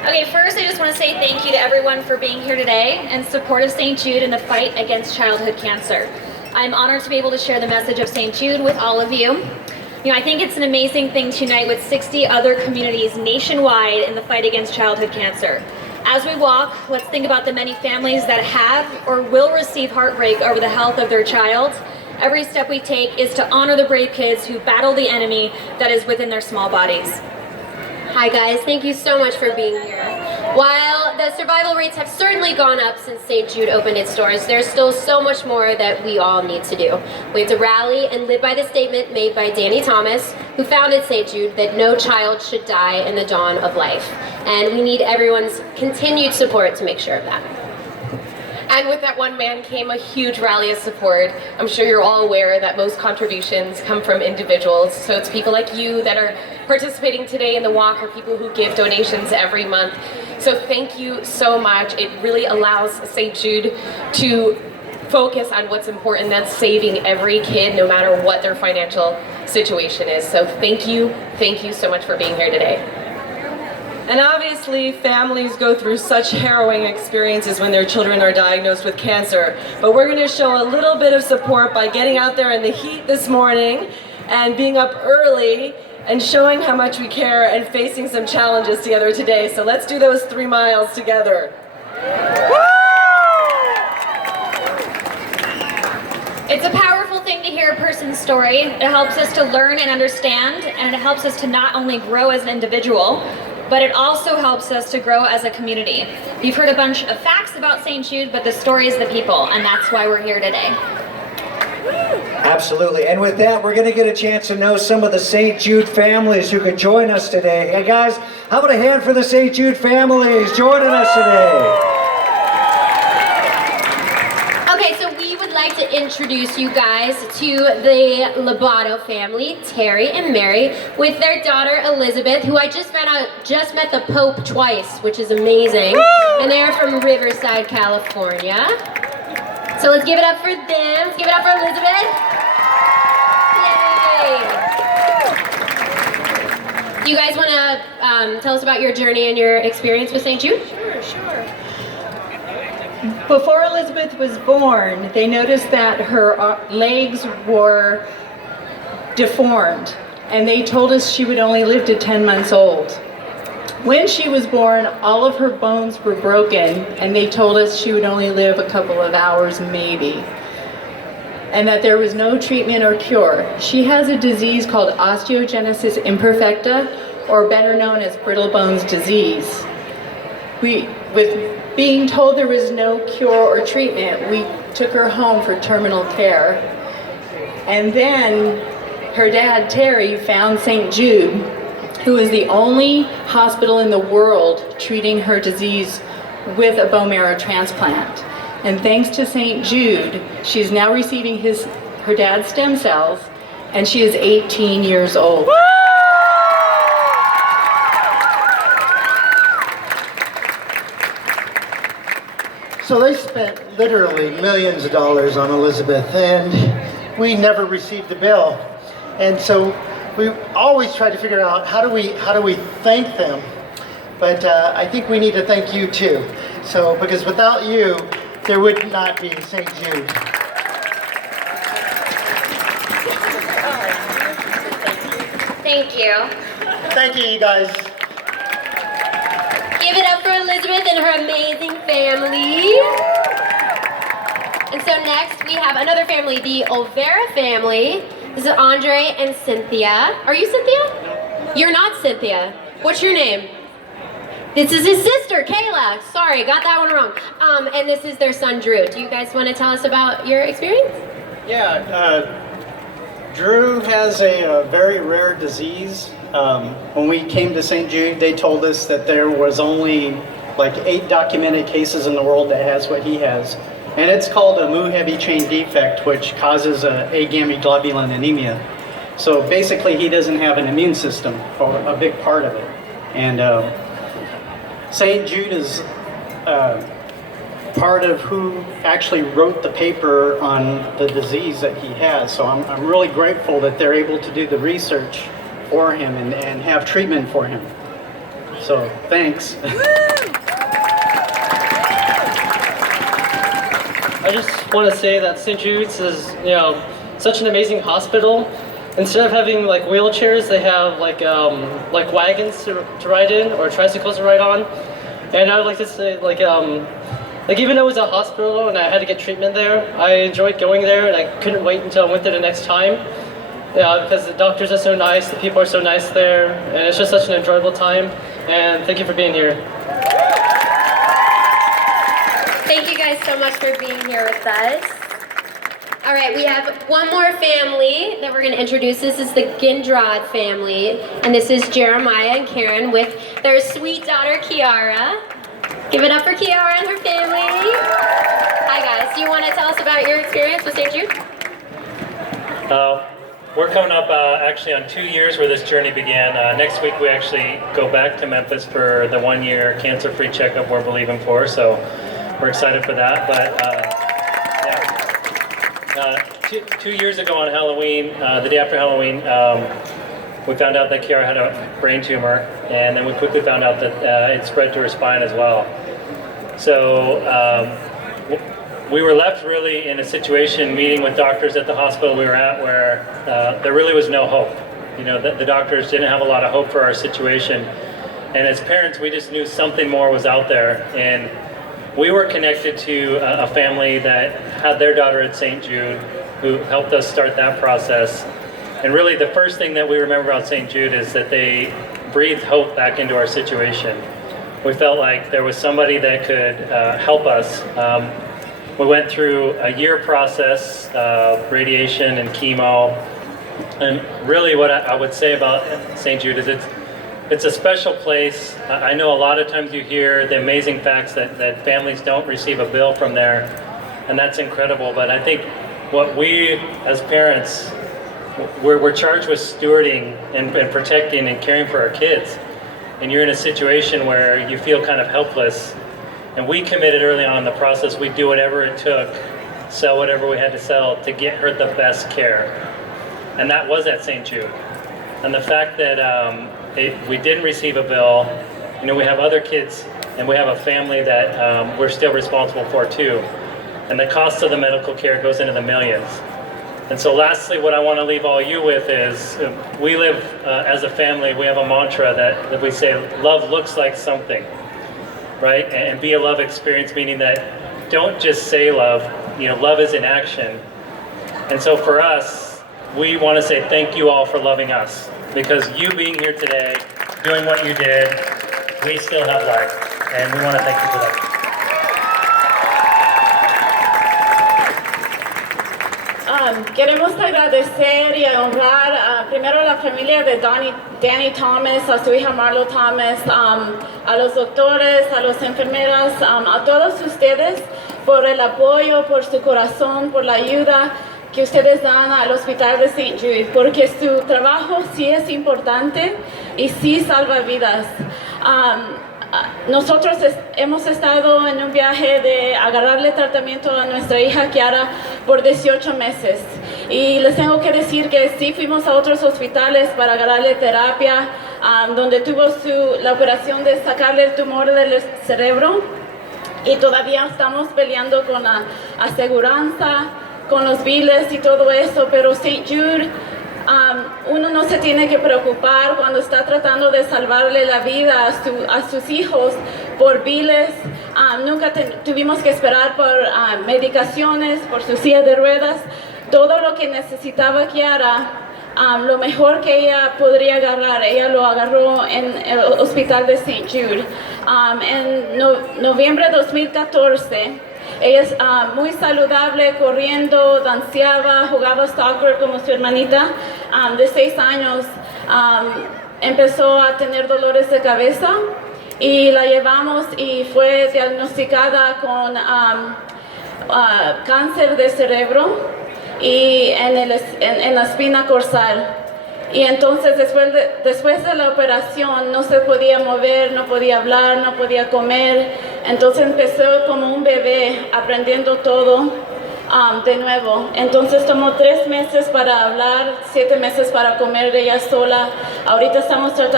Okay, first I just want to say thank you to everyone for being here today in support of St. Jude in the fight against childhood cancer. I'm honored to be able to share the message of St. Jude with all of you. I think it's an amazing thing to unite with 60 other communities nationwide in the fight against childhood cancer. As we walk, let's think about the many families that have or will receive heartbreak over the health of their child. Every step we take is to honor the brave kids who battle the enemy that is within their small bodies. Hi guys, thank you so much for being here. While the survival rates have certainly gone up since St. Jude opened its doors, there's still so much more that we all need to do. We have to rally and live by the statement made by Danny Thomas, who founded St. Jude, that no child should die in the dawn of life. And we need everyone's continued support to make sure of that. And with that one man came a huge rally of support. I'm sure you're all aware that most contributions come from individuals. So it's people like you that are participating today in the walk, or people who give donations every month. So thank you so much. It really allows St. Jude to focus on what's important. That's saving every kid, no matter what their financial situation is. So thank you so much for being here today. And obviously, families go through such harrowing experiences when their children are diagnosed with cancer. But we're going to show a little bit of support by getting out there in the heat this morning and being up early and showing how much we care and facing some challenges together today. So let's do those 3 miles together. It's a powerful thing to hear a person's story. It helps us to learn and understand, and it helps us to not only grow as an individual, but it also helps us to grow as a community. You've heard a bunch of facts about St. Jude, but the story is the people, and that's why we're here today. Absolutely, and with that, we're going to get a chance to know some of the St. Jude families who could join us today. Hey guys, how about a hand for the St. Jude families joining us today? Okay, so we would like to introduce you guys to the Lobato family, Terry and Mary, with their daughter Elizabeth, who I just found out just met the Pope twice, which is amazing. Woo! And they're from Riverside, California. So let's give it up for them. Let's give it up for Elizabeth. Yay! Do you guys want to tell us about your journey and your experience with St. Jude? Sure. Before Elizabeth was born, they noticed that her legs were deformed, and they told us she would only live to 10 months old. When she was born, all of her bones were broken, and they told us she would only live a couple of hours maybe, and that there was no treatment or cure. She has a disease called osteogenesis imperfecta, or better known as brittle bones disease. With being told there was no cure or treatment, we took her home for terminal care. And then her dad, Terry, found St. Jude, who is the only hospital in the world treating her disease with a bone marrow transplant. And thanks to St. Jude, she's now receiving her dad's stem cells, and she is 18 years old. So they spent literally millions of dollars on Elizabeth, and we never received a bill. And so we always try to figure out how do we thank them. But I think we need to thank you too. So because without you, there would not be St. Jude. Thank you. Thank you, you guys. Give it up for Elizabeth and her amazing family. And so next we have another family, the Olvera family. This is Andre and Cynthia. Are you Cynthia? You're not Cynthia. What's your name? This is his sister, Kayla. Sorry, got that one wrong. And this is their son, Drew. Do you guys want to tell us about your experience? Yeah, Drew has a very rare disease. When we came to St. Jude, they told us that there was only like 8 documented cases in the world that has what he has. And it's called a Mu heavy chain defect, which causes a gamma-globulin anemia. So basically he doesn't have an immune system, or a big part of it. And St. Jude is part of who actually wrote the paper on the disease that he has. So I'm really grateful that they're able to do the research for him and have treatment for him. So thanks. I just want to say that St. Jude's is, such an amazing hospital. Instead of having like wheelchairs, they have like wagons to ride in or tricycles to ride on. And I would like to say like even though it was a hospital and I had to get treatment there, I enjoyed going there and I couldn't wait until I went there the next time. Yeah, because the doctors are so nice, the people are so nice there, and it's just such an enjoyable time. And thank you for being here. Thank you guys so much for being here with us. All right, we have one more family that we're going to introduce. This is the Gindrad family, and this is Jeremiah and Karen with their sweet daughter, Kiara. Give it up for Kiara and her family. Hi guys, do you want to tell us about your experience with St. Jude? We're coming up actually on 2 years where this journey began. Next week we actually go back to Memphis for the 1-year cancer-free checkup we're believing for, so we're excited for that. But 2 years ago on Halloween, the day after Halloween, we found out that Kiara had a brain tumor, and then we quickly found out that it spread to her spine as well. So we were left really in a situation meeting with doctors at the hospital we were at where there really was no hope. The doctors didn't have a lot of hope for our situation. And as parents, we just knew something more was out there. And we were connected to a family that had their daughter at St. Jude, who helped us start that process. And really the first thing that we remember about St. Jude is that they breathed hope back into our situation. We felt like there was somebody that could help us. We went through a year process, radiation and chemo. And really what I would say about St. Jude is it's a special place. I know a lot of times you hear the amazing facts that families don't receive a bill from there, and that's incredible. But I think what we as parents, we're charged with stewarding and protecting and caring for our kids. And you're in a situation where you feel kind of helpless. And we committed early on in the process, we'd do whatever it took, sell whatever we had to sell to get her the best care. And that was at St. Jude. And the fact that we didn't receive a bill, we have other kids and we have a family that we're still responsible for too. And the cost of the medical care goes into the millions. And so lastly, what I want to leave all you with is, we live as a family, we have a mantra that we say, love looks like something. Right? And be a love experience, meaning that don't just say love, love is in action. And so for us, we want to say thank you all for loving us, because you being here today, doing what you did, we still have life, and we want to thank you for that. Queremos agradecer y honrar primero a la familia de Danny Thomas, a su hija Marlo Thomas, a los doctores, a las enfermeras, a todos ustedes por el apoyo, por su corazón, por la ayuda que ustedes dan al Hospital de St. Jude, porque su trabajo sí es importante y sí salva vidas. Nosotros hemos estado en un viaje de agarrarle tratamiento a nuestra hija Kiara por 18 meses. Y les tengo que decir que sí fuimos a otros hospitales para agarrarle terapia, donde tuvo la operación de sacarle el tumor del cerebro. Y todavía estamos peleando con la aseguranza, con los biles y todo eso, pero St. Jude, uno no se tiene que preocupar cuando está tratando de salvarle la vida a sus hijos por biles. Nunca tuvimos que esperar por medicaciones, por su silla de ruedas. Todo lo que necesitaba Kiara, lo mejor que ella podría agarrar, ella lo agarró en el hospital de St. Jude. En noviembre de 2014, ella es muy saludable, corriendo, danceaba, jugaba soccer como su hermanita. De 6 años empezó a tener dolores de cabeza y la llevamos y fue diagnosticada con cáncer de cerebro y en la espina dorsal. Y entonces después de la operación no se podía mover, no podía hablar, no podía comer. Entonces empezó como un bebé aprendiendo todo de nuevo. Entonces tomó 3 meses para hablar, 7 meses para comer ella sola. Ahorita estamos tratando